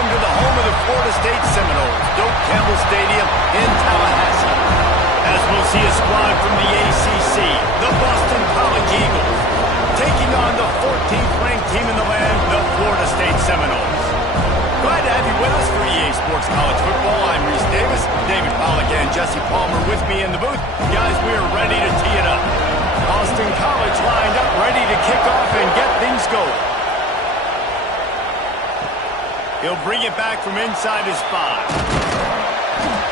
welcome to the home of the Florida State Seminoles, Doak Campbell Stadium in Tallahassee. As we'll see a squad from the ACC, the Boston College Eagles, taking on the 14th ranked team in the land, the Florida State Seminoles. Glad to have you with us for EA Sports College Football. I'm Reese Davis, David Pollack and Jesse Palmer with me in the booth. Guys, we are ready to tee it up. Boston College lined up, ready to kick off and get things going. He'll bring it back from inside his 5.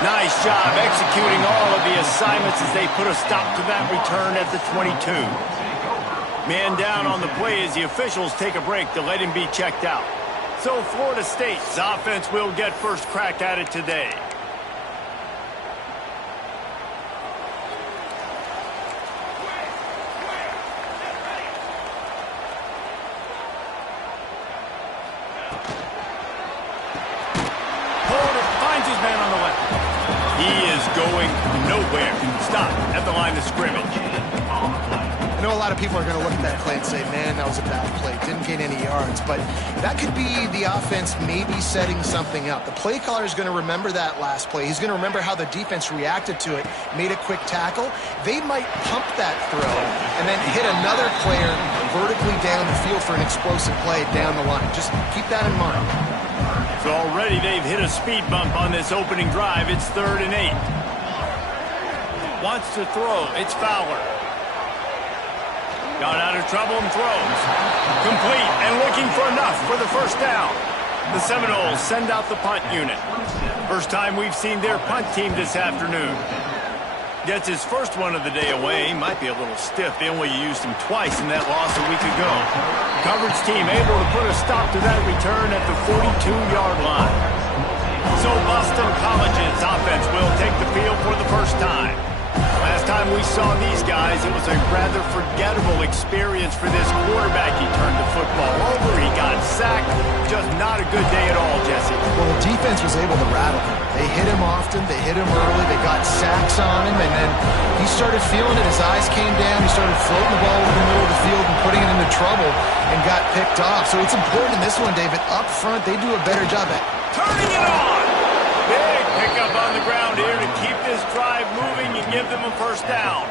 Nice job executing all of the assignments as they put a stop to that return at the 22. Man down on the play as the officials take a break to let him be checked out. So Florida State's offense will get first crack at it today. Finds his man on the left. He is going nowhere. Stop at the line of scrimmage. I know a lot of people are going to look at that play and say, man, that was a bad play. Didn't gain any yards. But that could be the offense maybe setting something up. The play caller is going to remember that last play. He's going to remember how the defense reacted to it, made a quick tackle. They might pump that throw and then hit another player vertically down the field for an explosive play down the line. Just keep that in mind. So already they've hit a speed bump on this opening drive. It's 3rd and 8. Wants to throw. It's Fowler. Got out of trouble and throws. Complete and looking for enough for the first down. The Seminoles send out the punt unit. First time we've seen their punt team this afternoon. Gets his first one of the day away. Might be a little stiff. They only used him twice in that loss a week ago. Coverage team able to put a stop to that return at the 42-yard line. So Boston College's offense will take the field for the first time. Last time we saw these guys, it was a rather forgettable experience for this quarterback. He turned the football over. He got sacked. Just not a good day at all, Jesse. Well, the defense was able to rattle him. They hit him often. They hit him early. They got sacks on him, and then he started feeling it. His eyes came down. He started floating the ball over the middle of the field and putting it into trouble and got picked off. So it's important in this one, David. Up front, they do a better job at turning it on. Big pickup on the ground here to keep this drive moving and give them a first down.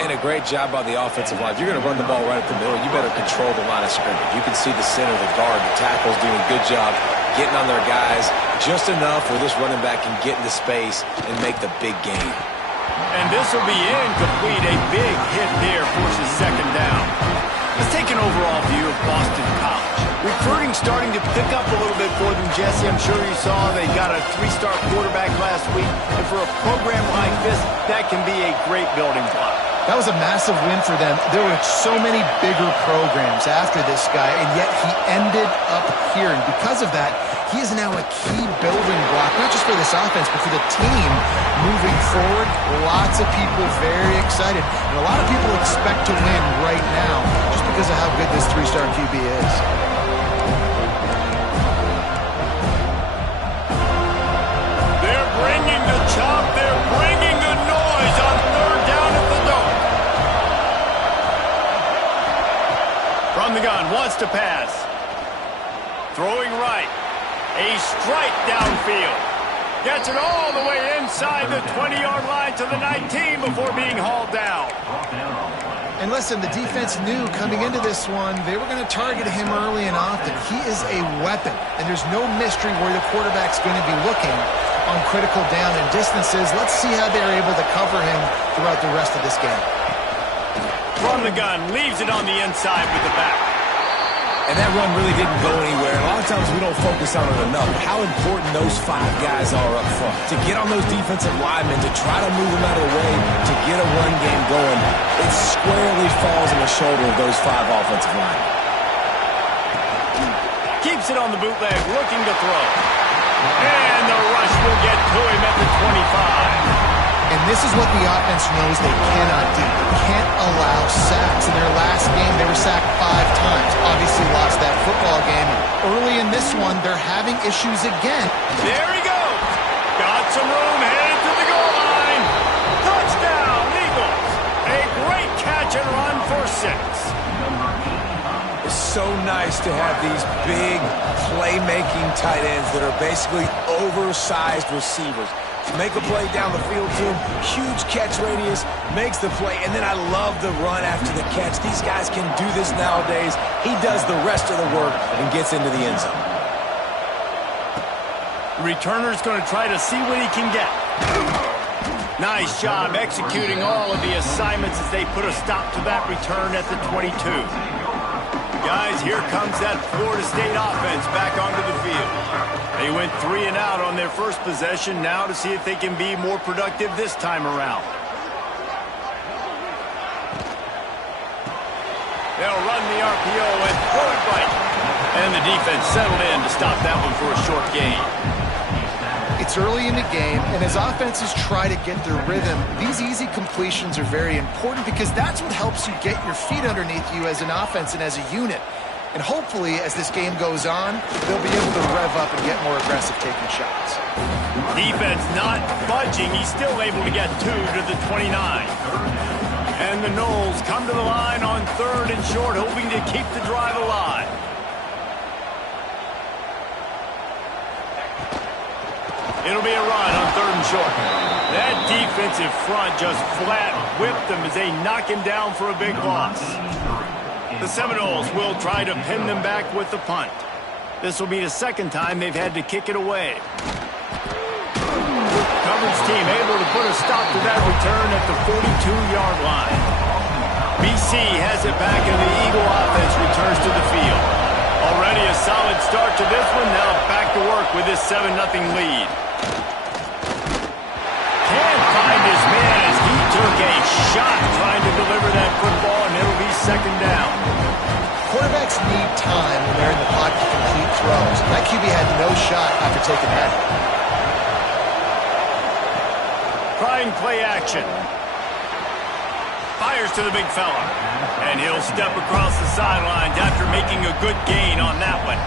And a great job by the offensive line. If you're going to run the ball right up the middle, you better control the line of scrimmage. You can see the center, the guard, the tackles doing a good job getting on their guys just enough where this running back can get into space and make the big gain. And this will be incomplete. A big hit there forces second down. Let's take an overall view of Boston College. Recruiting starting to pick up a little bit for them, Jesse. I'm sure you saw they got a 3-star quarterback last week. And for a program like this, that can be a great building block. That was a massive win for them. There were so many bigger programs after this guy, and yet he ended up here. And because of that, he is now a key building block, not just for this offense, but for the team moving forward. Lots of people very excited. And a lot of people expect to win right now just because of how good this 3-star QB is. They're bringing the chop. They're bringing the noise on 3rd down at the Dome. From the gun, wants to pass. Throwing right. A strike downfield. Gets it all the way inside the 20-yard line to the 19 before being hauled down. And listen, the defense knew coming into this one, they were going to target him early and often. He is a weapon, and there's no mystery where the quarterback's going to be looking on critical down and distances. Let's see how they're able to cover him throughout the rest of this game. From the gun, leaves it on the inside with the back. And that run really didn't go anywhere. A lot of times we don't focus on it enough. How important those 5 guys are up front. To get on those defensive linemen, to try to move them out of the way, to get a run game going, it squarely falls on the shoulder of those 5 offensive linemen. Keeps it on the bootleg, looking to throw. And the rush will get to him at the 25. And this is what the offense knows they cannot do. They can't allow sacks. In their last game, they were sacked 5 times. Obviously lost that football game. Early in this one, they're having issues again. There he goes. Got some room, headed to the goal line. Touchdown, Eagles. A great catch and run for 6. so nice to have these big playmaking tight ends that are basically oversized receivers. Make a play down the field to him, huge catch radius, makes the play, and then I love the run after the catch. These guys can do this nowadays. He does the rest of the work and gets into the end zone. The returner's going to try to see what he can get. Nice job executing all of the assignments as they put a stop to that return at the 22. Guys, here comes that Florida State offense back onto the field. They went 3 and out on their first possession, now to see if they can be more productive this time around. They'll run the RPO and throw it right. And the defense settled in to stop that one for a short gain. It's early in the game, and as offenses try to get their rhythm, these easy completions are very important because that's what helps you get your feet underneath you as an offense and as a unit. And hopefully, as this game goes on, they'll be able to rev up and get more aggressive taking shots. Defense not budging. He's still able to get 2 to the 29. And the Noles come to the line on 3rd and short, hoping to keep the drive alive. It'll be a run on 3rd and short. That defensive front just flat whipped them as they knock him down for a big loss. The Seminoles will try to pin them back with the punt. This will be the second time they've had to kick it away. Coverage team able to put a stop to that return at the 42-yard line. BC has it back and the Eagle offense returns to the field. Already a solid start to this one. Now back to work with this 7-0 lead. Can't find his man as he took a shot trying to deliver that football, and it'll be 2nd down. Quarterbacks need time when they're in the pocket to complete throws. That QB had no shot after taking that. Trying play action. Fires to the big fella. And he'll step across the sidelines after making a good gain on that one.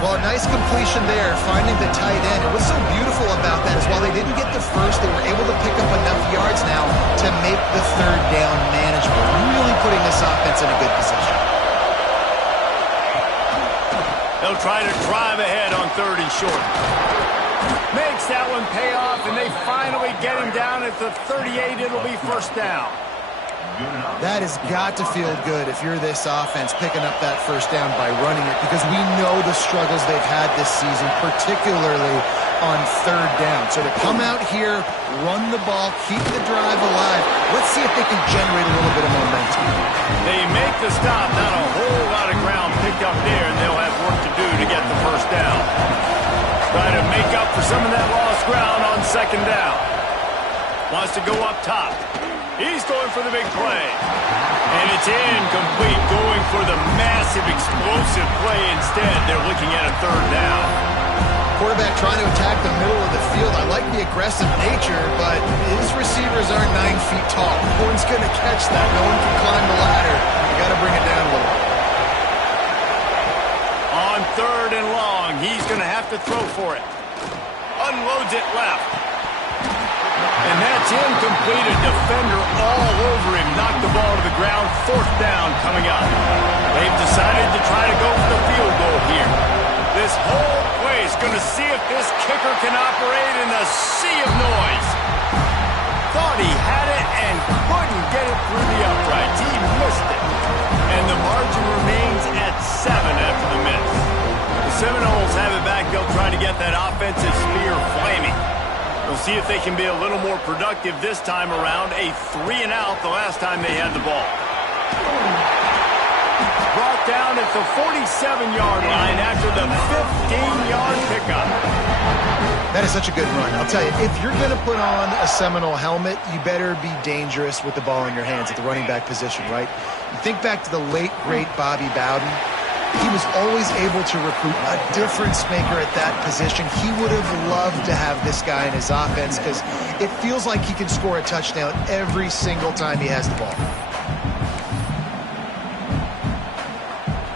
Well, a nice completion there, finding the tight end. And what's so beautiful about that is while they didn't get the first, they were able to pick up enough yards now to make the 3rd down manageable, really putting this offense in a good position. They'll try to drive ahead on 3rd and short. Makes that one pay off, and they finally get him down at the 38. It'll be 1st down. That has got to feel good if you're this offense picking up that 1st down by running it, because we know the struggles they've had this season, particularly on 3rd down. So to come out here, run the ball, keep the drive alive, let's see if they can generate a little bit of momentum. They make the stop, not a whole lot of ground picked up there, and they'll have work to do to get the 1st down. Try to make up for some of that lost ground on 2nd down. Wants to go up top. He's going for the big play. And it's incomplete, going for the massive, explosive play instead. They're looking at a 3rd down. Quarterback trying to attack the middle of the field. I like the aggressive nature, but his receivers aren't 9 feet tall. No one's going to catch that. No one can climb the ladder. You got to bring it down a little bit. On 3rd and long, he's going to have to throw for it. Unloads it left. And that's incomplete. A defender all over him. Knocked the ball to the ground. 4th down coming up. They've decided to try to go for the field goal here. This whole play is going to see if this kicker can operate in the sea of noise. Thought he had it and couldn't get it through the uprights. He missed it. And the margin remains at 7 after the miss. The Seminoles have it back. They'll try to get that offensive spear flaming. We'll see if they can be a little more productive this time around. A 3 and out the last time they had the ball. Brought down at the 47-yard line after the 15-yard pickup. That is such a good run. I'll tell you, if you're going to put on a Seminole helmet, you better be dangerous with the ball in your hands at the running back position, right? You think back to the late, great Bobby Bowden. He was always able to recruit a difference maker at that position. He would have loved to have this guy in his offense because it feels like he can score a touchdown every single time he has the ball.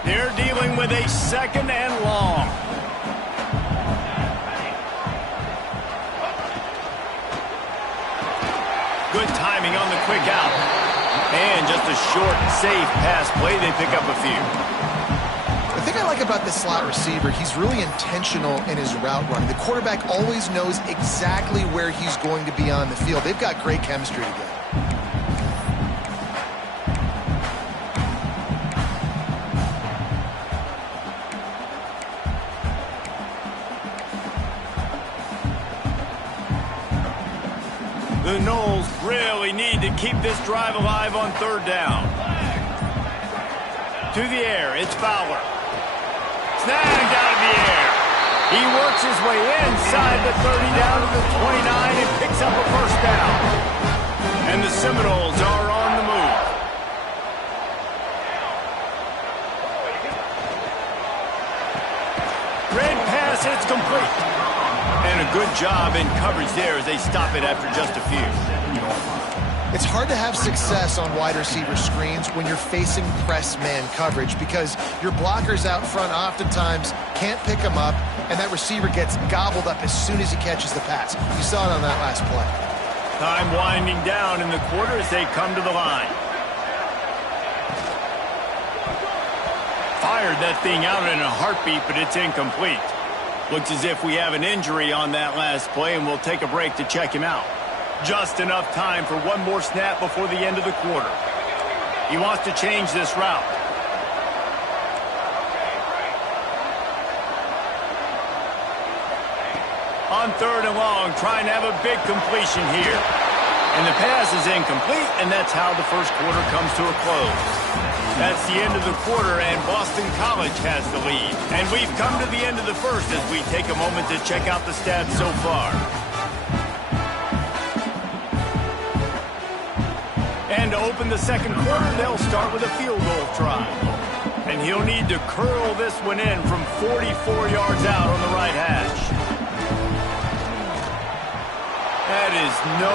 They're dealing with a 2nd and long. Good timing on the quick out. And just a short, safe pass play. They pick up a few. thing I like about this slot receiver, he's really intentional in his route running. The quarterback always knows exactly where he's going to be on the field. They've got great chemistry together. The Knowles really need to keep this drive alive on third down. To the air, it's Fowler. Snagged out of the air. He works his way inside the 30 down to the 29 and picks up a first down. And the Seminoles are on the move. Red pass, it's complete. And a good job in coverage there as they stop it after just a few. It's hard to have success on wide receiver screens when you're facing press man coverage because your blockers out front oftentimes can't pick them up, and that receiver gets gobbled up as soon as he catches the pass. You saw it on that last play. Time winding down in the quarter as they come to the line. Fired that thing out in a heartbeat, but it's incomplete. Looks as if we have an injury on that last play, and we'll take a break to check him out. Just enough time for one more snap before the end of the quarter. He wants to change this route. On third and long, trying to have a big completion here. And the pass is incomplete, and that's how the first quarter comes to a close. That's the end of the quarter, and Boston College has the lead. And we've come to the end of the first as we take a moment to check out the stats so far. And to open the second quarter, they'll start with a field goal try. And he'll need to curl this one in from 44 yards out on the right hash. That is no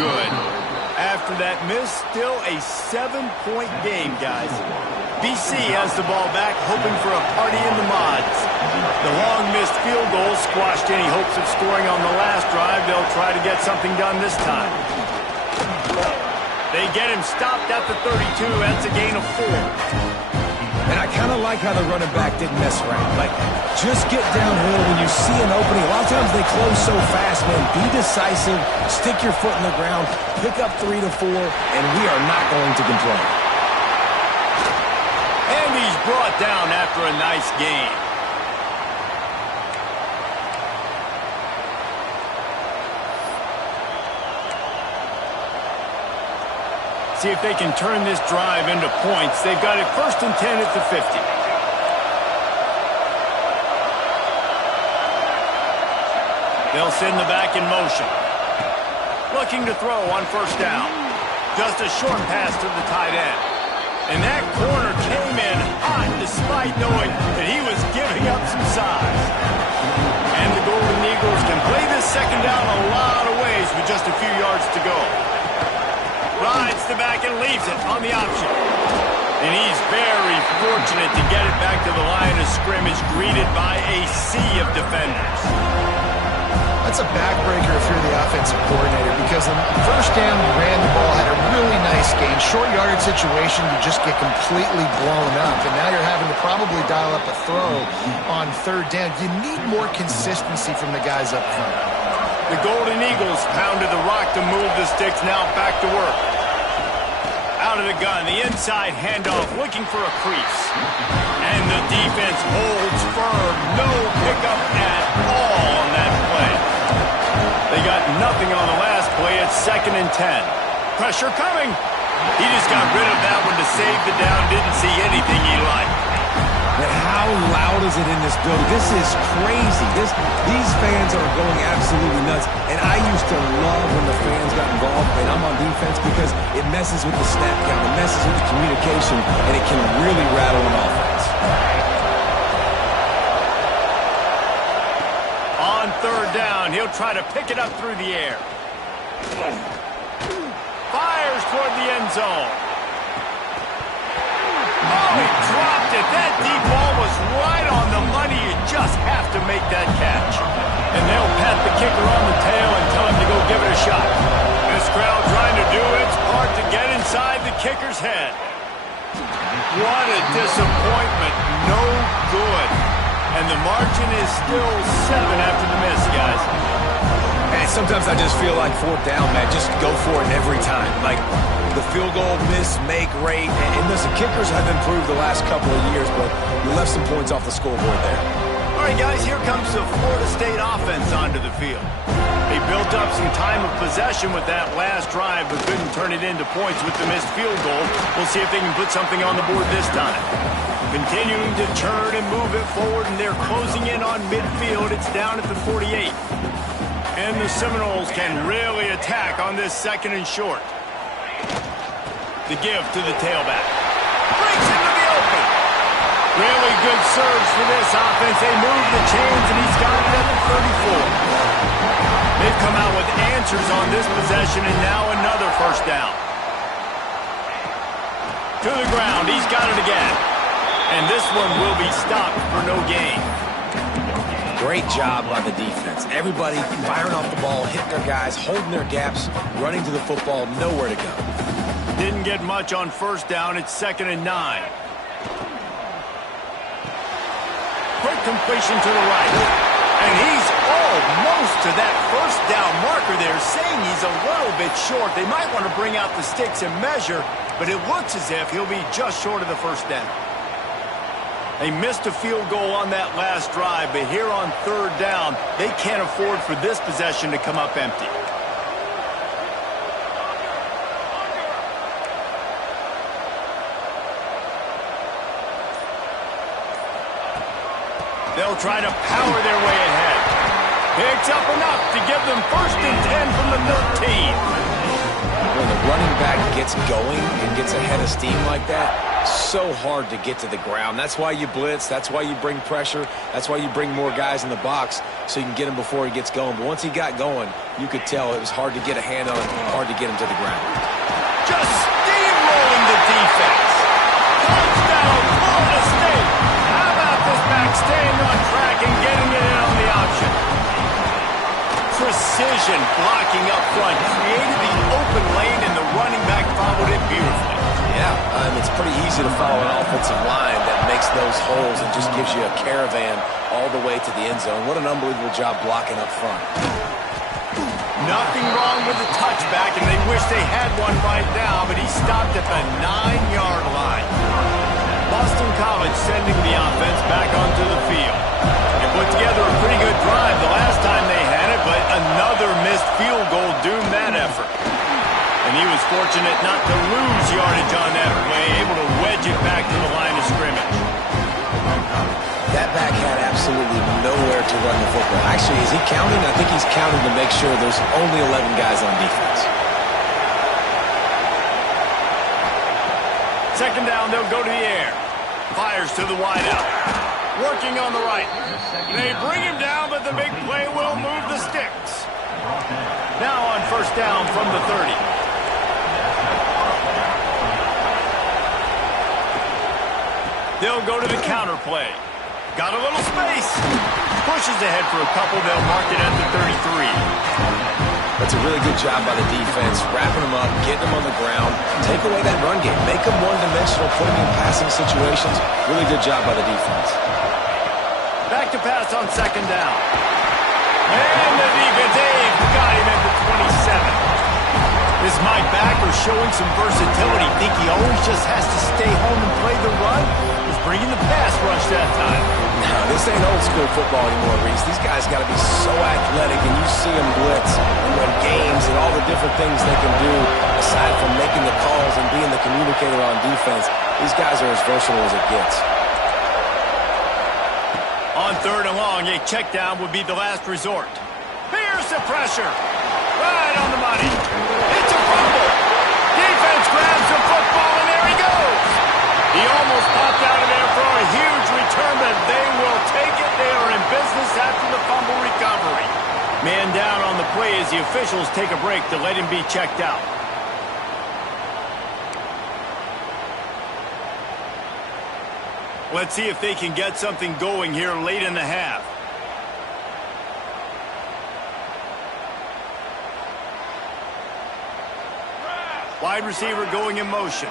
good. After that miss, still a 7-point game, guys. BC has the ball back, hoping for a party in the mods. The long missed field goal squashed any hopes of scoring on the last drive. They'll try to get something done this time. They get him stopped at the 32. That's a gain of 4. And I kind of like how the running back didn't mess around. Like, just get downhill when you see an opening. A lot of times they close so fast, man. Be decisive, stick your foot in the ground, pick up 3 to 4, and we are not going to complain. And he's brought down after a nice gain. See if they can turn this drive into points. They've got it 1st and 10 at the 50. They'll send the back in motion. Looking to throw on 1st down. Just a short pass to the tight end. And that corner came in hot despite knowing that he was giving up some size. And the Golden Eagles can play this second down a lot of ways with just a few yards to go. Rides the back and leaves it on the option. And he's very fortunate to get it back to the line of scrimmage, greeted by a sea of defenders. That's a backbreaker if you're the offensive coordinator, because on 1st down, you ran the ball, had a really nice gain. Short yardage situation, you just get completely blown up. And now you're having to probably dial up a throw on 3rd down. You need more consistency from the guys up front. The Golden Eagles pounded the rock to move the sticks, now back to work. Out of the gun, the inside handoff, looking for a crease. And the defense holds firm. No pickup at all on that play. They got nothing on the last play. It's 2nd and 10. Pressure coming. He just got rid of that one to save the down. Didn't see anything he liked. But how loud is it in this building? This is crazy. These fans are going absolutely nuts. And I used to love when the fans got involved, and I'm on defense, because it messes with the snap count, it messes with the communication, and it can really rattle an offense. On 3rd down, he'll try to pick it up through the air. Fires toward the end zone. Oh, he dropped it. That deep ball was right on the money. You just have to make that catch. And they'll pat the kicker on the tail and tell him to go give it a shot. This crowd trying to do its part to get inside the kicker's head. What a disappointment. No good. And the margin is still 7 after the miss, guys. And sometimes I just feel like 4th down, man. Just go for it every time. Like the field goal miss, make rate. And listen, kickers have improved the last couple of years, but you left some points off the scoreboard there. All right, guys, here comes the Florida State offense onto the field. They built up some time of possession with that last drive, but couldn't turn it into points with the missed field goal. We'll see if they can put something on the board this time. Continuing to turn and move it forward, and they're closing in on midfield. It's down at the 48. And the Seminoles can really attack on this 2nd and short. The give to the tailback. Breaks into the open. Really good surge for this offense. They move the chains, and he's got it at the 34. They've come out with answers on this possession, and now another 1st down. To the ground. He's got it again. And this one will be stopped for no gain. Great job by the defense. Everybody firing off the ball, hitting their guys, holding their gaps, running to the football, nowhere to go. Didn't get much on 1st down. It's 2nd and 9. Quick completion to the right. And he's almost to that 1st down marker there, saying he's a little bit short. They might want to bring out the sticks and measure, but it looks as if he'll be just short of the 1st down. They missed a field goal on that last drive, but here on 3rd down, they can't afford for this possession to come up empty. They'll try to power their way ahead. Picks up enough to give them 1st and 10 from the 13. When the running back gets going and gets ahead of steam like that, so hard to get to the ground. That's why you blitz. That's why you bring pressure. That's why you bring more guys in the box so you can get him before he gets going. But once he got going, you could tell it was hard to get a hand on him, hard to get him to the ground. Just steamrolling the defense. Touchdown, Florida State. How about this back staying on track and getting it in on the option? Precision blocking up front. Created the open lane, and the running back followed it beautifully. Yeah, it's pretty easy to follow an offensive line that makes those holes and just gives you a caravan all the way to the end zone. What an unbelievable job blocking up front. Nothing wrong with the touchback, and they wish they had one right now, but he stopped at the 9-yard line. Boston College sending the offense back onto the field. They put together a pretty good drive the last time they had it, but another missed field goal doomed that effort. And he was fortunate not to lose yardage on that play, able to wedge it back to the line of scrimmage. That back had absolutely nowhere to run the football. Actually, is he counting? I think he's counting to make sure there's only 11 guys on defense. 2nd down, they'll go to the air. Fires to the wideout. Working on the right. They bring him down, but the big play will move the sticks. Now on 1st down from the 30. They'll go to the counter play. Got a little space. Pushes ahead for a couple. They'll mark it at the 33. That's a really good job by the defense, wrapping them up, getting them on the ground, take away that run game, make them one-dimensional, put them in passing situations. Really good job by the defense. Back to pass on 2nd down. And the defense, they've got him at the 27. Is Mike backer showing some versatility? Think he always just has to stay home and play the run? He's bringing the pass rush that time. No, this ain't old school football anymore, Reese. These guys got to be so athletic, and you see them blitz and win games and all the different things they can do aside from making the calls and being the communicator on defense. These guys are as versatile as it gets. On 3rd and long, a check down would be the last resort. Here's the pressure. Right on the money. It's a fumble. Defense grabs the football, and there he goes. He almost popped out of there for a huge return, but they will take it. They are in business after the fumble recovery. Man down on the play as the officials take a break to let him be checked out. Let's see if they can get something going here late in the half. Wide receiver going in motion.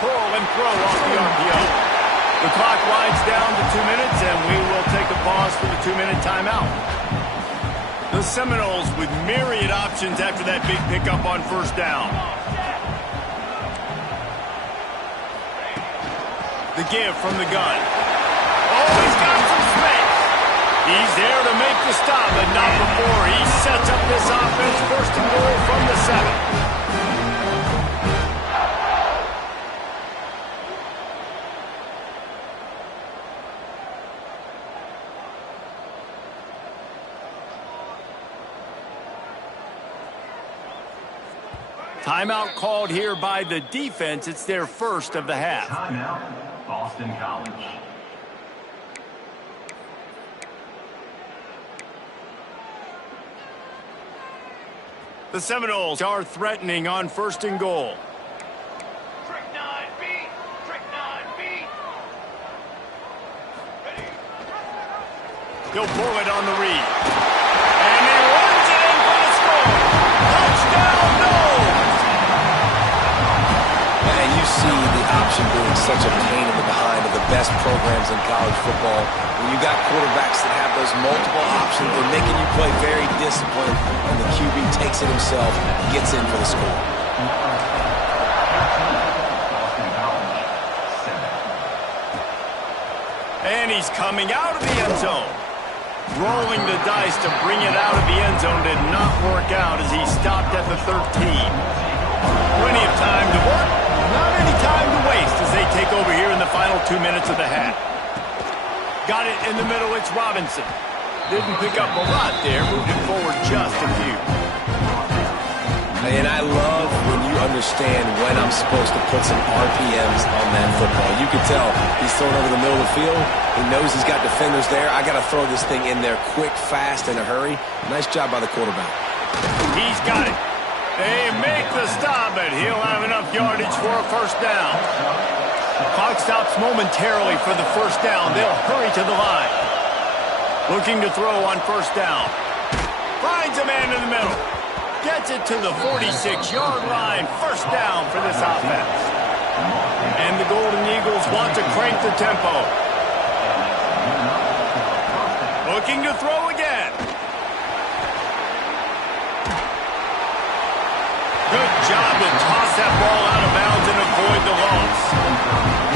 pull and throw off the RPO. The clock winds down to 2 minutes, and we will take a pause for the 2-minute timeout. The Seminoles with myriad options after that big pickup on first down. The give from the gun. Oh, he's got some space. He's there to make the stop, but not before he sets up this offense. First and goal from the 7. Timeout called here by the defense. It's their first of the half. Timeout, Boston College. The Seminoles are threatening on first and goal. Trick 9B. Trick 9B. Ready. He'll pull it on the read. And he runs it in for the score. Touchdown, no! And you see the option being such a pain in the behind of the best programs in college football. When you got quarterbacks that have those multiple options, they're making you play very disciplined, and the QB takes it himself, gets in for the score. Boston College, 7. And he's coming out of the end zone. Rolling the dice to bring it out of the end zone did not work out as he stopped at the 13. Plenty of time to work, not any time to waste as they take over here in the final 2 minutes of the half. Got it in the middle, it's Robinson. Didn't pick up a lot there, moved it forward just a few. And I love when you understand when I'm supposed to put some RPMs on that football. You can tell he's throwing over the middle of the field. He knows he's got defenders there. I got to throw this thing in there quick, fast, in a hurry. Nice job by the quarterback. He's got it. They make the stop, but he'll have enough yardage for a first down. Clock stops momentarily for the first down. They'll hurry to the line. Looking to throw on first down. Finds a man in the middle. Gets it to the 46-yard line. First down for this offense. And the Golden Eagles want to crank the tempo. Looking to throw again. Good job to toss that ball out of bounds and avoid the loss.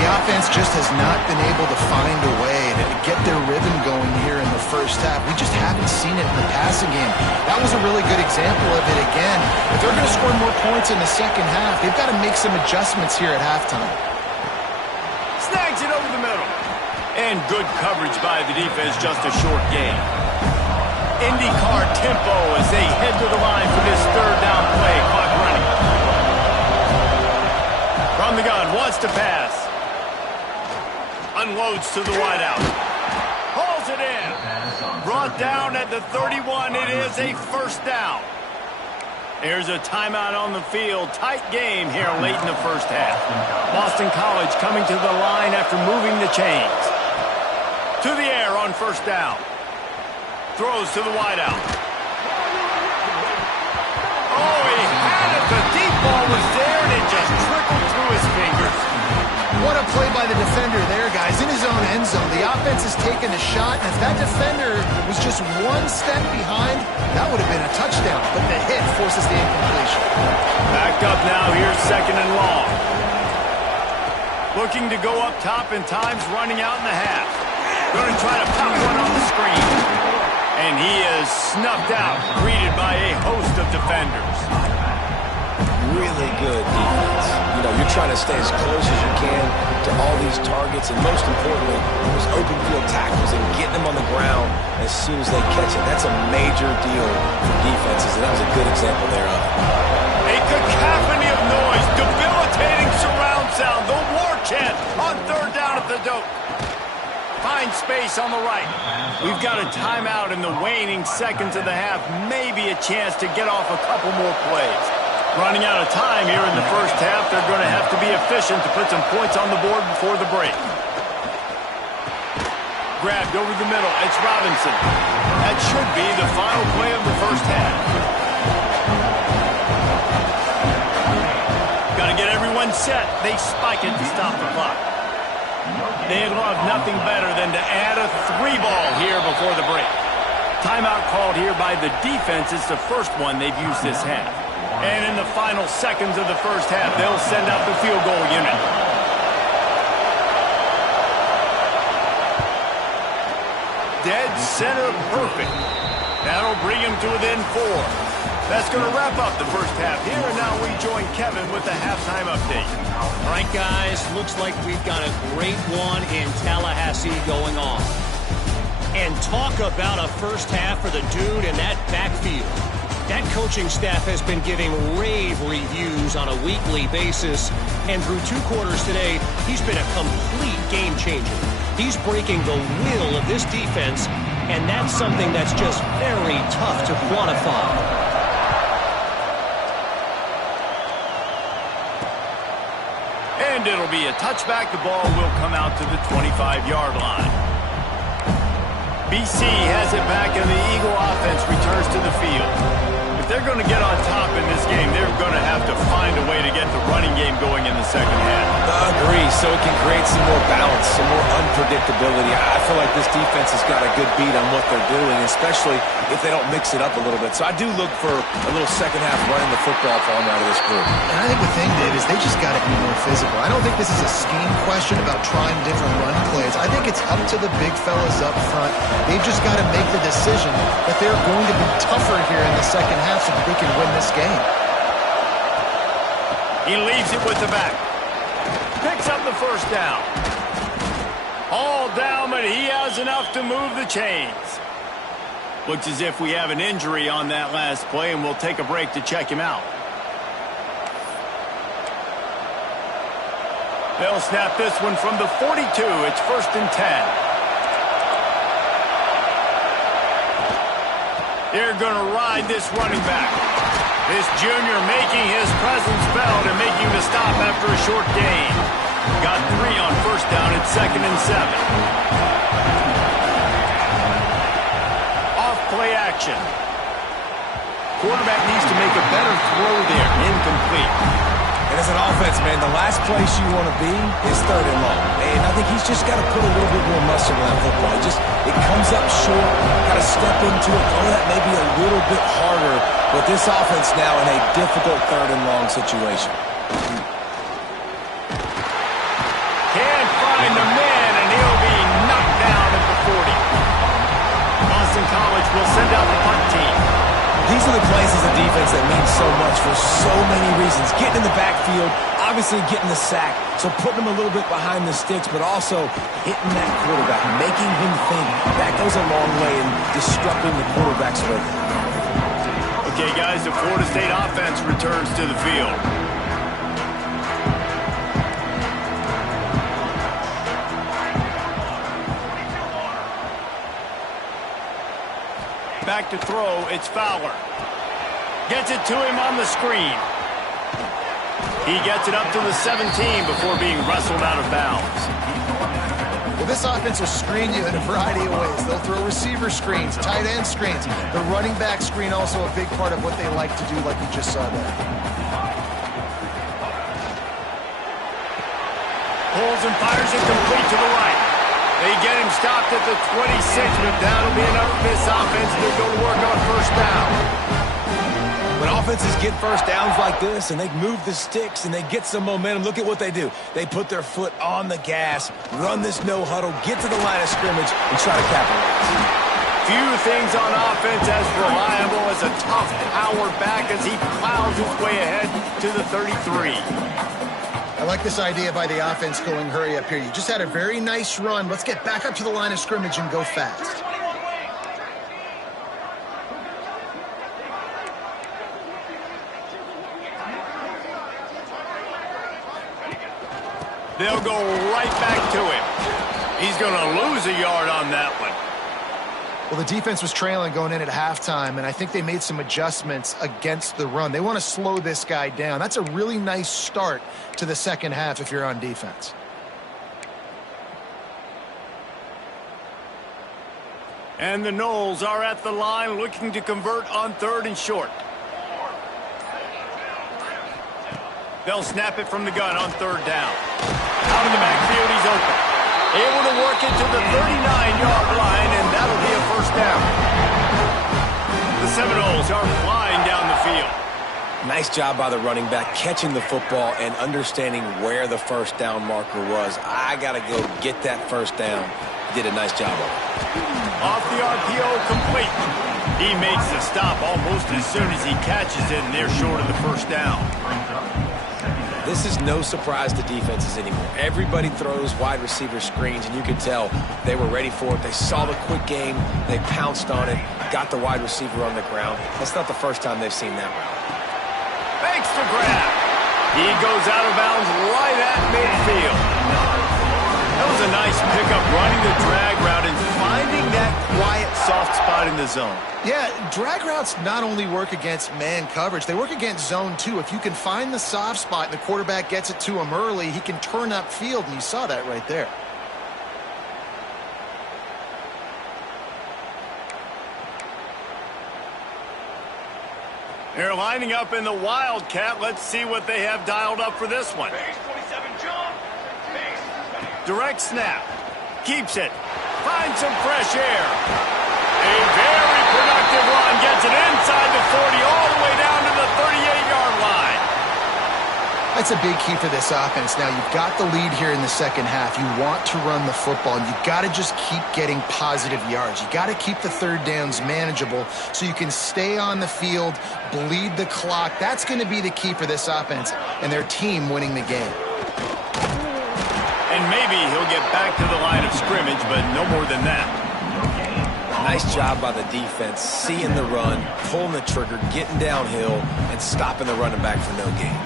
The offense just has not been able to find a way to get their rhythm going here in the first half. We just haven't seen it in the passing game. That was a really good example of it again. If they're going to score more points in the second half, they've got to make some adjustments here at halftime. Snags it over the middle. And good coverage by the defense, just a short gain. IndyCar tempo as they head to the line for this third down play. Clock running. From the gun, wants to pass. Unloads to the wideout. Hauls it in. Brought down at the 31. It is a first down. There's a timeout on the field. Tight game here late in the first half. Boston College coming to the line after moving the chains. To the air on first down. Throws to the wideout. Oh, he had it. The deep ball was there, and it just trickled through his fingers. What a play by the defender there, guys. In his own end zone, the offense has taken a shot, and if that defender was just one step behind, that would have been a touchdown. But the hit forces the incompletion. Back up now. Here's second and long. Looking to go up top, and time's running out in the half. Going to try to pop one on the screen. And he is snuffed out, greeted by a host of defenders. Really good defense. You know, you're trying to stay as close as you can to all these targets, and most importantly, those open field tackles and getting them on the ground as soon as they catch it. That's a major deal for defenses, and that was a good example thereof. A cacophony of noise, debilitating surround sound, the war chant on third down at the dope. Finds space on the right. We've got a timeout in the waning seconds of the half. Maybe a chance to get off a couple more plays. Running out of time here in the first half. They're going to have to be efficient to put some points on the board before the break. Grabbed over the middle. It's Robinson. That should be the final play of the first half. Got to get everyone set. They spike it to stop the clock. They'd love nothing better than to add a 3-ball here before the break. Timeout called here by the defense. It's the first one they've used this half. And in the final seconds of the first half, they'll send out the field goal unit. Dead center perfect. That'll bring him to within 4. That's going to wrap up the first half here, and now we join Kevin with the halftime update. All right, guys, looks like we've got a great one in Tallahassee going on. And talk about a first half for the dude in that backfield. That coaching staff has been giving rave reviews on a weekly basis, and through 2 quarters today, he's been a complete game changer. He's breaking the will of this defense, and that's something that's just very tough to quantify. And it'll be a touchback. The ball will come out to the 25-yard line. BC has it back, and the Eagle offense returns to the field. If they're going to get on top in this game, they're going to have to find a way to get the running game going in the second half. I agree, so it can create some more balance, some more unpredictability. I feel like this defense has got a good beat on what they're doing, especially if they don't mix it up a little bit. So I do look for a little second half running the football from out of this group. And I think the thing, Dave, is they just got to be more physical. I don't think this is a scheme question about trying different run plays. I think it's up to the big fellas up front. They've just got to make the decision that they're going to be tougher here in the second half so that they can win this game. He leaves it with the back. Picks up the first down. All down, but he has enough to move the chains. Looks as if we have an injury on that last play, and we'll take a break to check him out. They'll snap this one from the 42. It's 1st and 10. They're going to ride this running back. This junior making his presence felt and making the stop after a short gain. Got 3 on first down. It's 2nd and 7. Off play action. Quarterback needs to make a better throw there. Incomplete. And as an offense, man, the last place you want to be is 3rd and long. And I think he's just got to put a little bit more muscle in that football. It comes up short, got to step into it. Oh, that may be a little bit harder, but this offense now in a difficult 3rd and long situation. Can't find the man, and he'll be knocked down at the 40. Boston College will send out the punt team. These are the plays as a defense that mean so much for so many reasons. Getting in the backfield, obviously getting the sack, so putting him a little bit behind the sticks, but also hitting that quarterback, making him think. That goes a long way in disrupting the quarterback's rhythm. Okay, guys, the Florida State offense returns to the field. Back to throw, it's Fowler. Gets it to him on the screen. He gets it up to the 17 before being wrestled out of bounds. Well, this offense will screen you in a variety of ways. They'll throw receiver screens, tight end screens. The running back screen also a big part of what they like to do, like you just saw there. Pulls and fires it complete to the right. They get him stopped at the 26, but that'll be enough for this offense to go to work on first down. When offenses get first downs like this and they move the sticks and they get some momentum, look at what they do. They put their foot on the gas, run this no huddle, get to the line of scrimmage, and try to capitalize. Few things on offense as reliable as a tough power back as he plows his way ahead to the 33. I like this idea by the offense going hurry up here. You just had a very nice run. Let's get back up to the line of scrimmage and go fast. They'll go right back to him. He's going to lose a yard on that one. Well, the defense was trailing going in at halftime, and I think they made some adjustments against the run. They want to slow this guy down. That's a really nice start to the second half if you're on defense. And the Noles are at the line looking to convert on 3rd and short. They'll snap it from the gun on third down. Out of the backfield, he's open. Able to work it to the 39-yard line, and that'll be a first down. The Seminoles are flying down the field. Nice job by the running back, catching the football and understanding where the first down marker was. I got to go get that first down. Did a nice job of it. Off the RPO, complete. He makes the stop almost as soon as he catches it, and they're short of the first down. This is no surprise to defenses anymore. Everybody throws wide receiver screens, and you can tell they were ready for it. They saw the quick game. They pounced on it, got the wide receiver on the ground. That's not the first time they've seen that route. Makes the grab. He goes out of bounds right at midfield. That was a nice pickup, running the drag route and finding that quiet, soft spot in the zone. Yeah, drag routes not only work against man coverage, they work against zone too. If you can find the soft spot and the quarterback gets it to him early, he can turn upfield, and you saw that right there. They're lining up in the Wildcat. Let's see what they have dialed up for this one. Base 27, John. Base. Direct snap. Keeps it. Finds some fresh air. A very productive run. Gets it inside the 40 all the way down to the 38-yard line. That's a big key for this offense. Now, you've got the lead here in the second half. You want to run the football, and you've got to just keep getting positive yards. You got to keep the third downs manageable so you can stay on the field, bleed the clock. That's going to be the key for this offense and their team winning the game. And maybe he'll get back to the line of scrimmage, but no more than that. Nice job by the defense, seeing the run, pulling the trigger, getting downhill, and stopping the running back for no gain.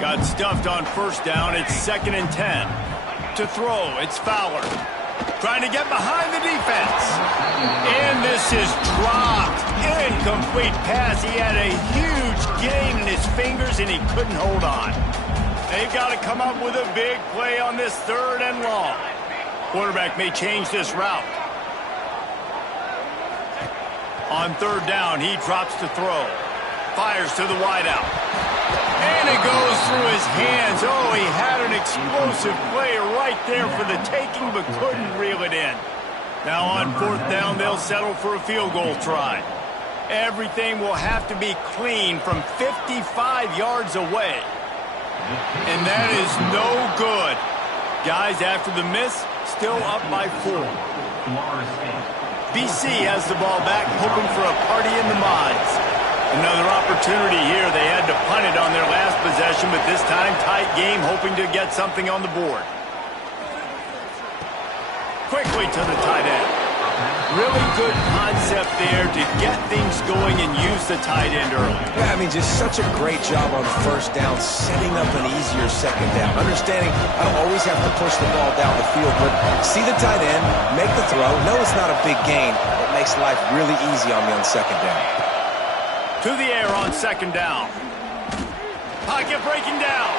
Got stuffed on first down. It's 2nd and 10. To throw, it's Fowler. Trying to get behind the defense. And this is dropped. Incomplete pass. He had a huge gain in his fingers, and he couldn't hold on. They've got to come up with a big play on this 3rd and long. Quarterback may change this route. On 3rd down, he drops to throw. Fires to the wideout. And it goes through his hands. Oh, he had an explosive play right there for the taking, but couldn't reel it in. Now on 4th down, they'll settle for a field goal try. Everything will have to be clean from 55 yards away. And that is no good. Guys, after the miss, still up by 4. BC has the ball back, hoping for a party in the mods. Another opportunity here. They had to punt it on their last possession, but this time tight game, hoping to get something on the board. Quickly to the tight end. Really good concept there to get things going and use the tight end early. Yeah, I mean, just such a great job on first down, setting up an easier second down. Understanding I don't always have to push the ball down the field, but see the tight end, make the throw. No, it's not a big gain. It makes life really easy on me on second down. To the air on 2nd down. Pocket breaking down.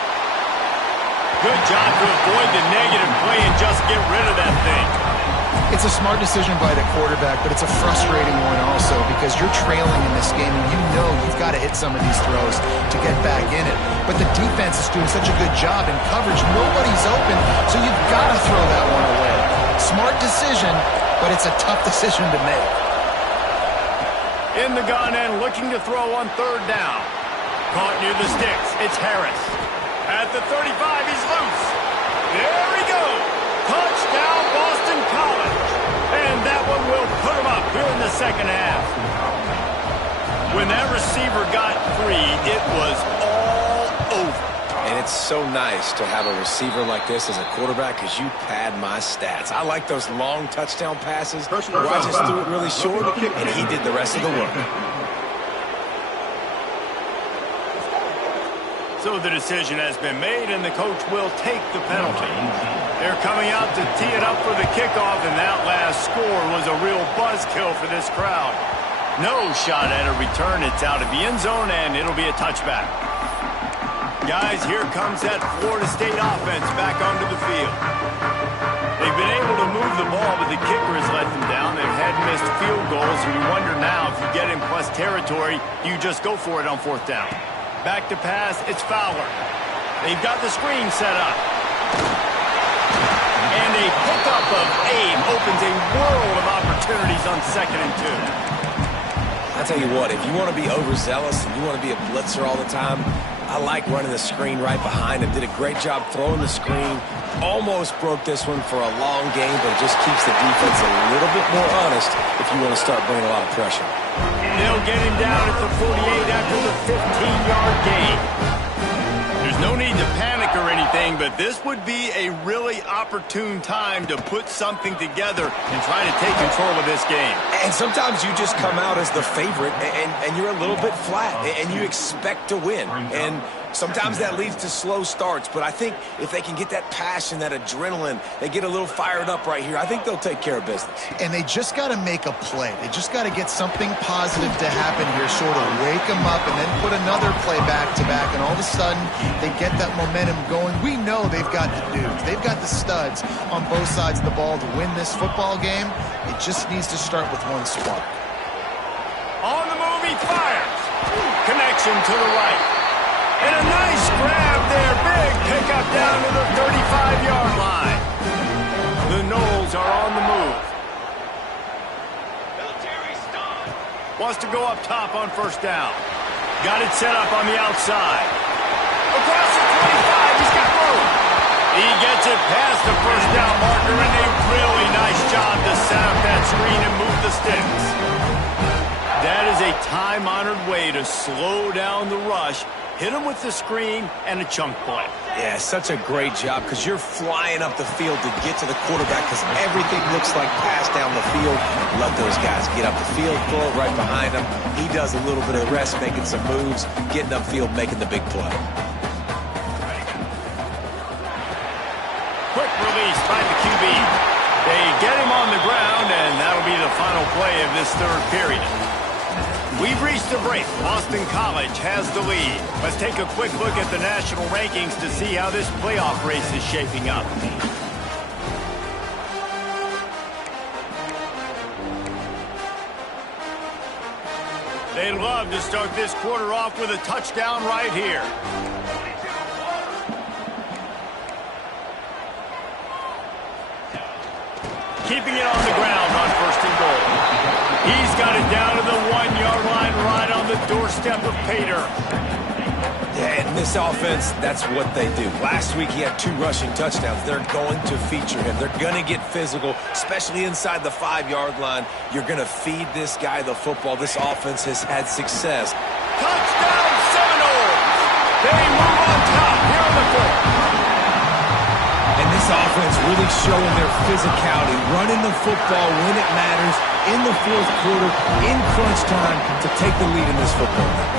Good job to avoid the negative play and just get rid of that thing. It's a smart decision by the quarterback, but it's a frustrating one also because you're trailing in this game and you know you've got to hit some of these throws to get back in it. But the defense is doing such a good job in coverage. Nobody's open, so you've got to throw that one away. Smart decision, but it's a tough decision to make. In the gun and looking to throw on 3rd down. Caught near the sticks. It's Harris. At the 35, he's loose. There he goes. Touchdown, Boston College. And that one will put him up here in the second half. When that receiver got free, it was all over. And it's so nice to have a receiver like this as a quarterback because you pad my stats. I like those long touchdown passes where I just threw it really short, and he did the rest of the work. So the decision has been made, and the coach will take the penalty. They're coming out to tee it up for the kickoff, and that last score was a real buzzkill for this crowd. No shot at a return. It's out of the end zone, and it'll be a touchback. Guys, here comes that Florida State offense back onto the field. They've been able to move the ball, but the kicker has let them down. They've had missed field goals, and you wonder now if you get in plus territory, you just go for it on 4th down. Back to pass, it's Fowler. They've got the screen set up. And a pickup of 8 opens a world of opportunities on 2nd and 2. I tell you what, if you want to be overzealous and you want to be a blitzer all the time, I like running the screen right behind him. Did a great job throwing the screen. Almost broke this one for a long game, but it just keeps the defense a little bit more honest if you want to start bringing a lot of pressure. They'll get him down at the 48 after the 15-yard gain. There's no need to panic or anything, but this would be a really opportune time to put something together and try to take control of this game. And sometimes you just come out as the favorite, and you're a little bit flat, and you expect to win. And sometimes that leads to slow starts, but I think if they can get that passion, that adrenaline, they get a little fired up right here, I think they'll take care of business. And they just got to make a play. They just got to get something positive to happen here, sort of wake them up, and then put another play back-to-back, and all of a sudden they get that momentum going. We know they've got the dudes. They've got the studs on both sides of the ball to win this football game. It just needs to start with one spark. On the move, he fires. Connection to the right. And a nice grab there. Big pickup down to the 35-yard line. The Knowles are on the move. Military stop. Wants to go up top on 1st down. Got it set up on the outside. Across the 25, he's got room. He gets it past the 1st down marker, and a really nice job to set up that screen and move the sticks. That is a time-honored way to slow down the rush, hit him with the screen, and a chunk play. Yeah, such a great job because you're flying up the field to get to the quarterback because everything looks like pass down the field. Let those guys get up the field, throw it right behind him. He does a little bit of the rest, making some moves, getting upfield, making the big play. Quick release by the QB. They get him on the ground, and that'll be the final play of this 3rd period. We've reached the break. Boston College has the lead. Let's take a quick look at the national rankings to see how this playoff race is shaping up. They'd love to start this quarter off with a touchdown right here. Keeping it on the ground on 1st and goal. He's got it down to the 1-yard line right on the doorstep of Pater. Yeah, and this offense, that's what they do. Last week he had 2 rushing touchdowns. They're going to feature him. They're going to get physical, especially inside the 5-yard line. You're going to feed this guy the football. This offense has had success. Touchdown Seminoles! They move on top here on the 4th. And this offense really showing their physicality, running the football when it matters, in the 4th quarter, in crunch time, to take the lead in this football game.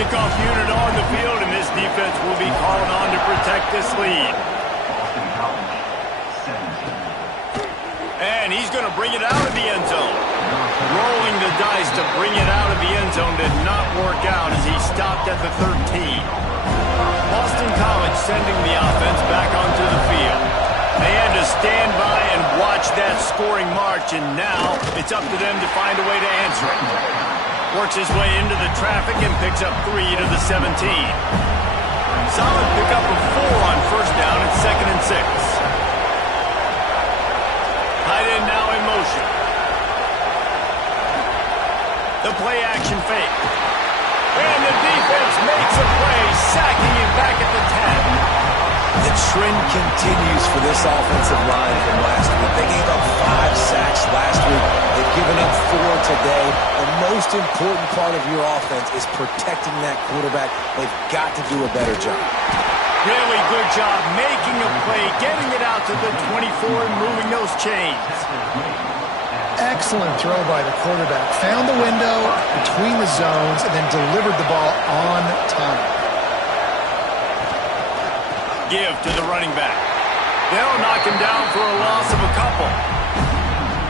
Kickoff unit on the field, and this defense will be called on to protect this lead. And he's going to bring it out of the end zone. Rolling the dice to bring it out of the end zone did not work out as he stopped at the 13. Boston College sending the offense back onto the field. They had to stand by and watch that scoring march, and now it's up to them to find a way to answer it. Works his way into the traffic and picks up 3 to the 17. Solid pickup of 4 on 1st down and 2nd and 6. Tight end now in motion. The play action fake. And the defense makes a play, sacking him back at the 10. The trend continues for this offensive line from last week. They gave up 5 sacks last week. They've given up 4 today. The most important part of your offense is protecting that quarterback. They've got to do a better job. Really good job making a play, getting it out to the 24 and moving those chains. Excellent throw by the quarterback. Found the window between the zones and then delivered the ball on time. Give to the running back. They'll knock him down for a loss of a couple.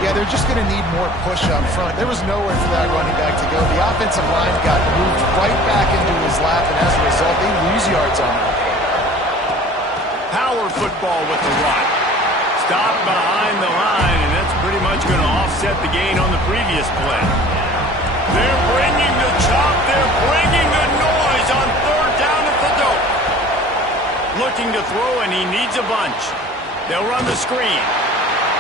Yeah, they're just going to need more push up front. There was nowhere for that running back to go. The offensive line got moved right back into his lap, and as a result, they lose yards on it. Power football with the run. Stop behind the line, and that's pretty much going to offset the gain on the previous play. They're bringing the chop. They're bringing the noise on 3rd down at the dope. looking to throw, and he needs a bunch. They'll run the screen.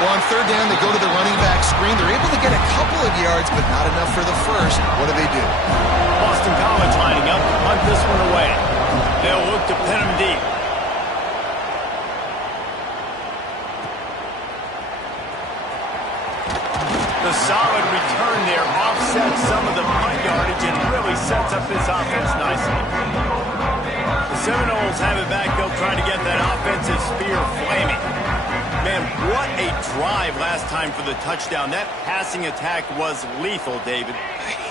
Well, on third down, they go to the running back screen. They're able to get a couple of yards, but not enough for the first. What do? Boston College lining up to punt this one away. They'll look to pin him deep. The solid return there offsets some of the punt yardage and really sets up this offense nicely. The Seminoles have it back. They'll try to get that offensive spear flaming. Man, what a drive last time for the touchdown. That passing attack was lethal, David.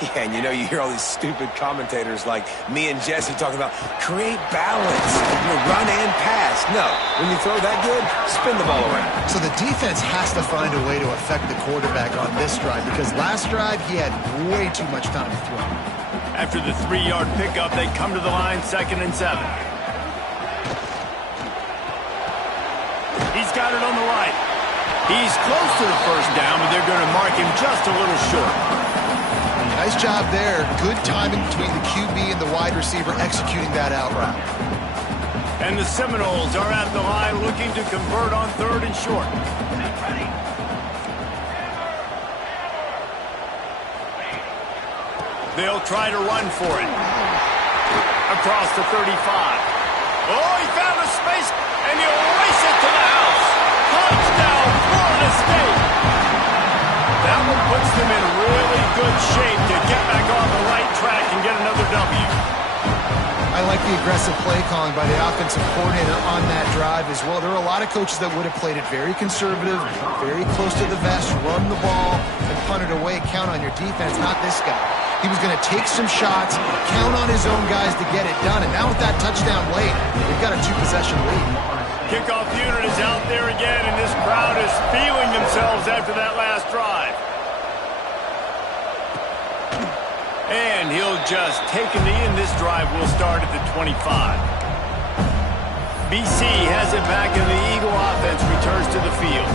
Yeah, and you hear all these stupid commentators like me and Jesse talking about create balance, run and pass. No, when you throw that good, spin the ball around. So the defense has to find a way to affect the quarterback on this drive because last drive he had way too much time to throw. After the 3-yard pickup, they come to the line, 2nd and 7. He's got it on the right. He's close to the first down, but they're going to mark him just a little short. Nice job there. Good timing between the QB and the wide receiver executing that out route. And the Seminoles are at the line looking to convert on 3rd and short. They'll try to run for it. Across the 35. Oh, he found a space, and he'll race it to the house. Touchdown, Florida State. That one puts them in really good shape to get back on the right track and get another W. I like the aggressive play calling by the offensive coordinator on that drive as well. There are a lot of coaches that would have played it very conservative, very close to the vest, run the ball, and punt it away. Count on your defense, not this guy. He was going to take some shots, count on his own guys to get it done. And now with that touchdown late, they've got a 2-possession lead. Kickoff unit is out there again, and this crowd is feeling themselves after that last drive. And he'll just take a knee, and this drive will start at the 25. BC has it back, and the Eagle offense returns to the field.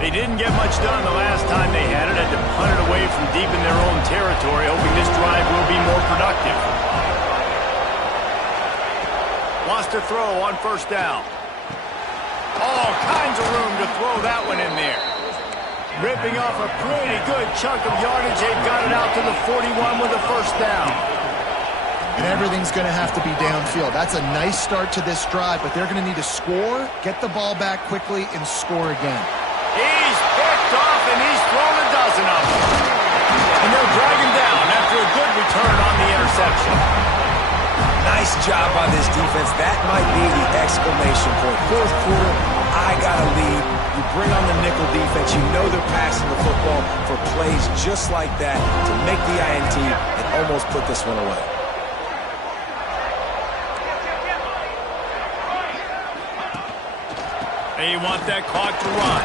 They didn't get much done the last time they had it. Had to punt it away from deep in their own territory, hoping this drive will be more productive. Lost a throw on 1st down. All kinds of room to throw that one in there. Ripping off a pretty good chunk of yardage. They've got it out to the 41 with a 1st down. And everything's going to have to be downfield. That's a nice start to this drive, but they're going to need to score, get the ball back quickly, and score again. He's picked off, and he's thrown a dozen of them. And they'll drag him down after a good return on the interception. Nice job by this defense. That might be the exclamation point. 4th quarter, I got a lead. You bring on the nickel defense. You know they're passing the football for plays just like that to make the INT and almost put this one away. They want that clock to run.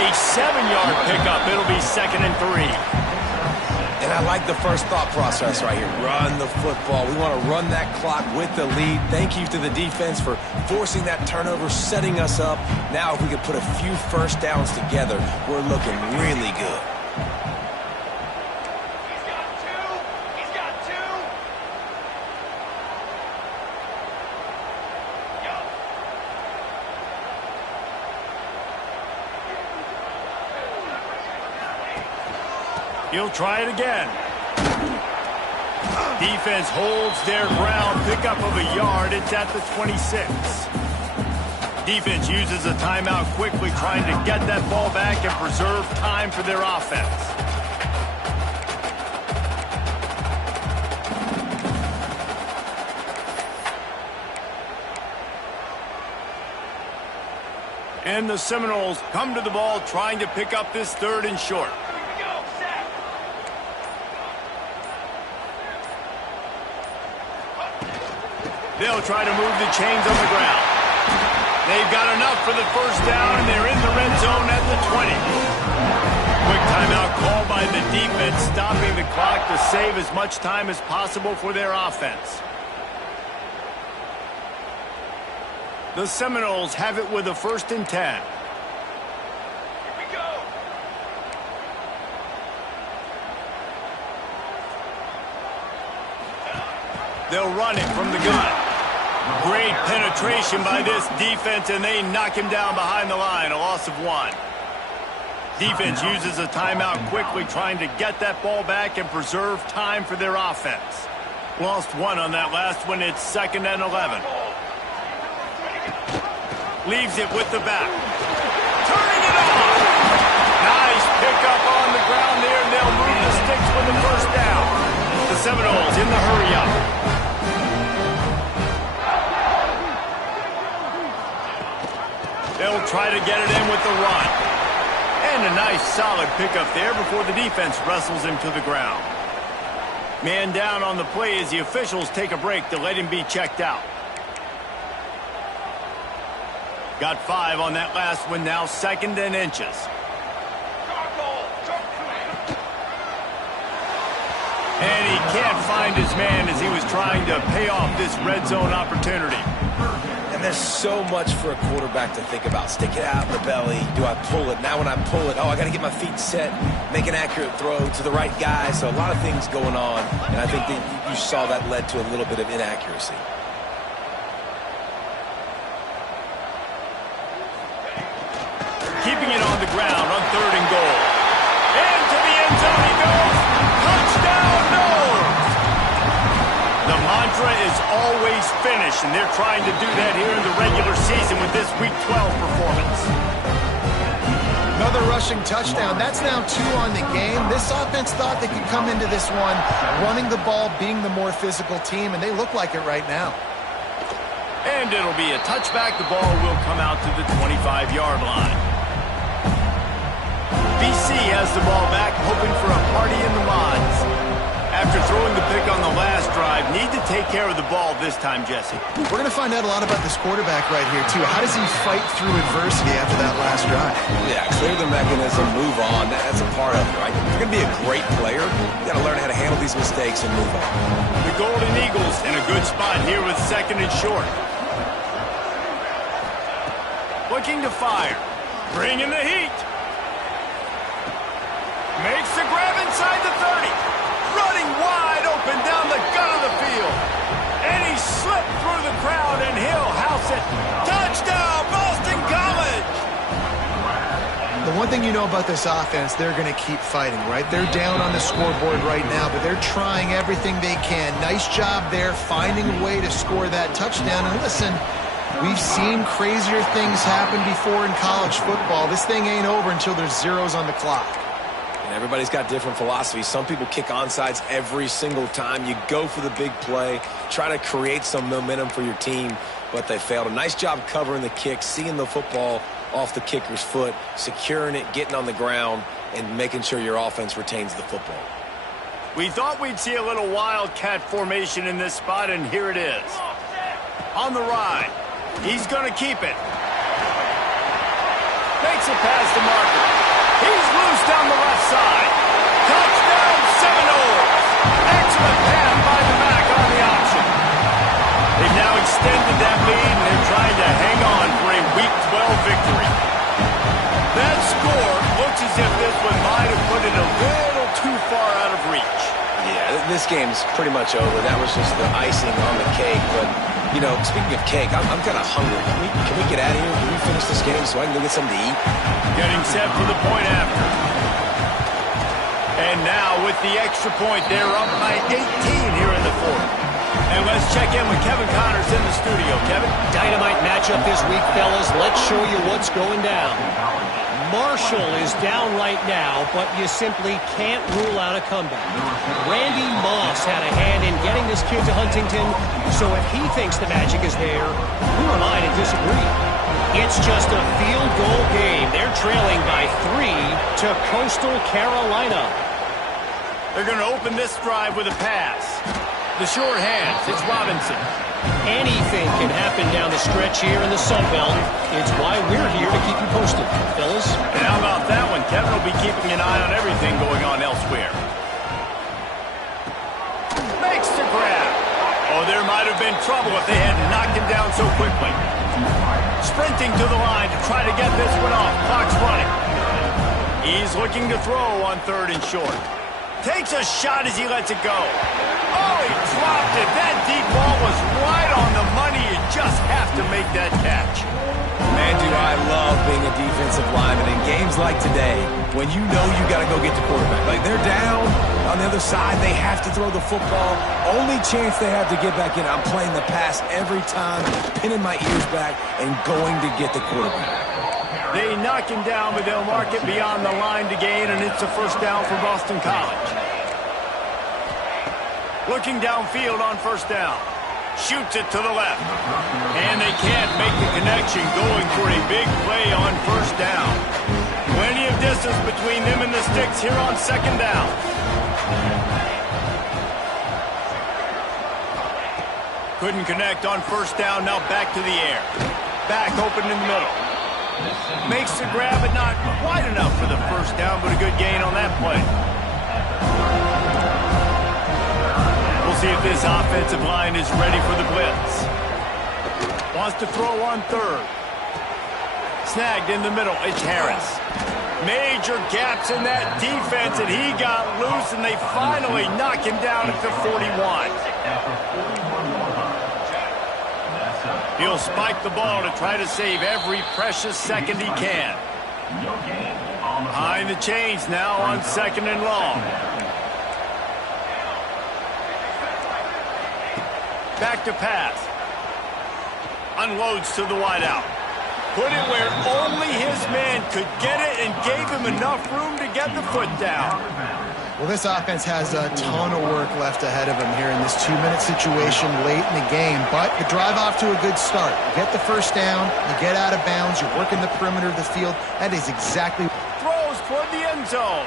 A 7-yard pickup. It'll be 2nd and 3. And I like the first thought process right here. Run the football. We want to run that clock with the lead. Thank you to the defense for forcing that turnover, setting us up. Now if we could put a few 1st downs together, we're looking really good. He's got 2. He's got 2. Go. He'll try it again. Defense holds their ground. Pickup of a yard. It's at the 26. Defense uses a timeout quickly, trying to get that ball back and preserve time for their offense. And the Seminoles come to the ball, trying to pick up this 3rd and short. They'll try to move the chains on the ground. They've got enough for the 1st down, and they're in the red zone at the 20. Quick timeout called by the defense, stopping the clock to save as much time as possible for their offense. The Seminoles have it with a 1st and 10. Here we go. They'll run it from the gun. Great penetration by this defense, and they knock him down behind the line, a loss of 1. Defense uses a timeout quickly, trying to get that ball back and preserve time for their offense. Lost 1 on that last one. It's 2nd and 11. Leaves it with the back. Turning it on. Nice pickup on the ground there, and they'll move the sticks for the first down. The Seminoles in the hurry-up. They'll try to get it in with the run. And a nice solid pickup there before the defense wrestles him to the ground. Man down on the play as the officials take a break to let him be checked out. Got 5 on that last one, now 2nd and inches. And he can't find his man as he was trying to pay off this red zone opportunity. And there's so much for a quarterback to think about. Stick it out in the belly. Do I pull it? Now when I pull it, I got to get my feet set, make an accurate throw to the right guy. So a lot of things going on, and I think that you saw that led to a little bit of inaccuracy. Keeping it on the ground on 3rd and goal. Into the end zone he goes. Touchdown, Noles! The mantra is always finish, and they're trying to do that here in the regular season with this Week 12 performance. Another rushing touchdown. That's now 2 on the game. This offense thought they could come into this one running the ball, being the more physical team, and they look like it right now. And it'll be a touchback. The ball will come out to the 25-yard line. BC has the ball back, hoping for a party in the mods. After throwing the pick on the last drive, need to take care of the ball this time, Jesse. We're going to find out a lot about this quarterback right here, too. How does he fight through adversity after that last drive? Yeah, clear the mechanism, move on. That's a part of it, right? If you're going to be a great player, you got to learn how to handle these mistakes and move on. The Golden Eagles in a good spot here with 2nd and short. Looking to fire. Bringing the heat. Makes the grab inside the 30. Running wide open down the gut of the field. And he slipped through the crowd, and he'll house it. Touchdown, Boston College! The one thing you know about this offense, they're going to keep fighting, right? They're down on the scoreboard right now, but they're trying everything they can. Nice job there, finding a way to score that touchdown. And listen, we've seen crazier things happen before in college football. This thing ain't over until there's zeros on the clock. And everybody's got different philosophies. Some people kick onside every single time. You go for the big play, try to create some momentum for your team, but they failed. A nice job covering the kick, seeing the football off the kicker's foot, securing it, getting on the ground, and making sure your offense retains the football. We thought we'd see a little wildcat formation in this spot, and here it is. On the ride. He's going to keep it. Makes it past the marker. He's loose down the left side. Touchdown, Seminoles. Excellent pass by the back on the option. They've now extended that lead, and they're trying to hang on for a Week 12 victory. That score looks as if this one might have put it a little too far out of reach. Yeah, this game's pretty much over. That was just the icing on the cake. But, you know, speaking of cake, I'm kind of hungry. Can we get out of here? Can we finish this game so I can go get something to eat? Getting set for the point after. And now with the extra point, they're up by 18 here in the fourth. And let's check in with Kevin Connors in the studio. Kevin? Dynamite matchup this week, fellas. Let's show you what's going down. Marshall is down right now, but you simply can't rule out a comeback. Randy Moss had a hand in getting this kid to Huntington, so if he thinks the magic is there, who am I to disagree? It's just a field goal game. They're trailing by 3 to Coastal Carolina. They're going to open this drive with a pass. The short hands, it's Robinson. Anything can happen down the stretch here in the Sun Belt. It's why we're here to keep you posted, fellas. And how about that one? Kevin will be keeping an eye on everything going on elsewhere. Makes the grab. Oh, there might have been trouble if they had knocked him down so quickly. Sprinting to the line to try to get this one off. Clock's running. He's looking to throw on 3rd and short. Takes a shot as he lets it go. Oh, he dropped it. That deep ball was right on the money. He just have to make that catch. Man, do I love being a defensive lineman in games like today when you know you got to go get the quarterback. Like, they're down on the other side. They have to throw the football. Only chance they have to get back in. I'm playing the pass every time, pinning my ears back, and going to get the quarterback. They knock him down, but they'll mark it beyond the line to gain, and it's a first down for Boston College. Looking downfield on first down. Shoots it to the left. And they can't make the connection, going for a big play on first down. Plenty of distance between them and the sticks here on second down. Couldn't connect on first down, now back to the air. Back open in the middle. Makes the grab, but not quite enough for the first down, but a good gain on that play. We'll see if this offensive line is ready for the blitz. Wants to throw on third. Snagged in the middle, it's Harris. Major gaps in that defense, and he got loose, and they finally knock him down at the 41. He'll spike the ball to try to save every precious second he can. Behind the chains now on second and long. Back to pass. Unloads to the wideout. Put it where only his man could get it and gave him enough room to get the foot down. Well, this offense has a ton of work left ahead of them here in this 2-minute situation late in the game, but you drive off to a good start. You get the first down, you get out of bounds, you're working the perimeter of the field. That is exactly... Throws toward the end zone.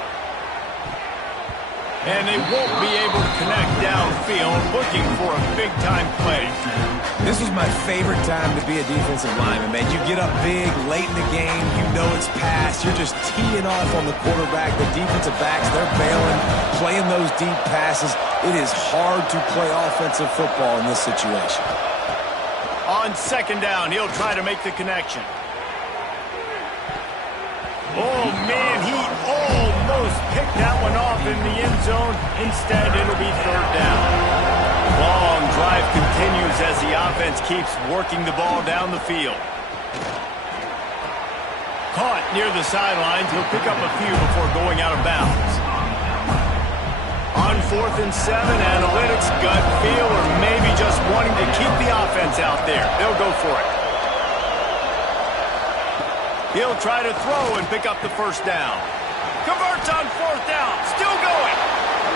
And they won't be able to connect downfield, looking for a big-time play. This was my favorite time to be a defensive lineman, man. You get up big, late in the game, you know it's past. You're just teeing off on the quarterback. The defensive backs, they're bailing, playing those deep passes. It is hard to play offensive football in this situation. On second down, he'll try to make the connection. Oh, man, he almost picked that one off in the end zone. Instead, it'll be third down. Long drive continues as the offense keeps working the ball down the field. Caught near the sidelines. He'll pick up a few before going out of bounds. On 4th and 7, analytics, gut feel, or maybe just wanting to keep the offense out there. They'll go for it. He'll try to throw and pick up the first down. Converts on 4th down. Still going.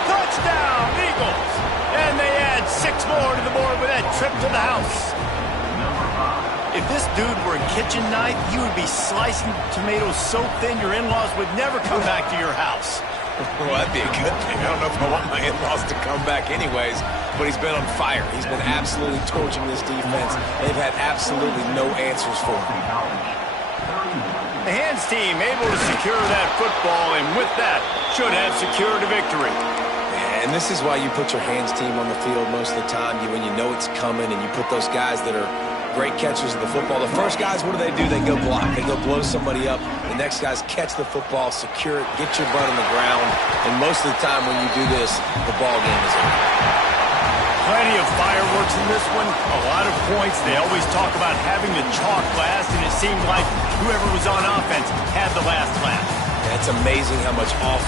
Touchdown, Eagles. And they add 6 more to the board with that trip to the house. If this dude were a kitchen knife, you would be slicing tomatoes so thin your in-laws would never come back to your house. Well, that'd be a good thing. I don't know if I want my in-laws to come back anyways, but he's been on fire. He's been absolutely torching this defense. They've had absolutely no answers for him. The hands team able to secure that football, and with that, should have secured a victory. And this is why you put your hands team on the field most of the time, when you know it's coming, and you put those guys that are great catchers of the football. The first guys, what do? They go block. They go blow somebody up. The next guys catch the football, secure it, get your butt on the ground. And most of the time when you do this, the ball game is over. Plenty of fireworks in this one. A lot of points. They always talk about having the chalk last, and it seemed like whoever was on offense had the last laugh. And it's amazing how much offense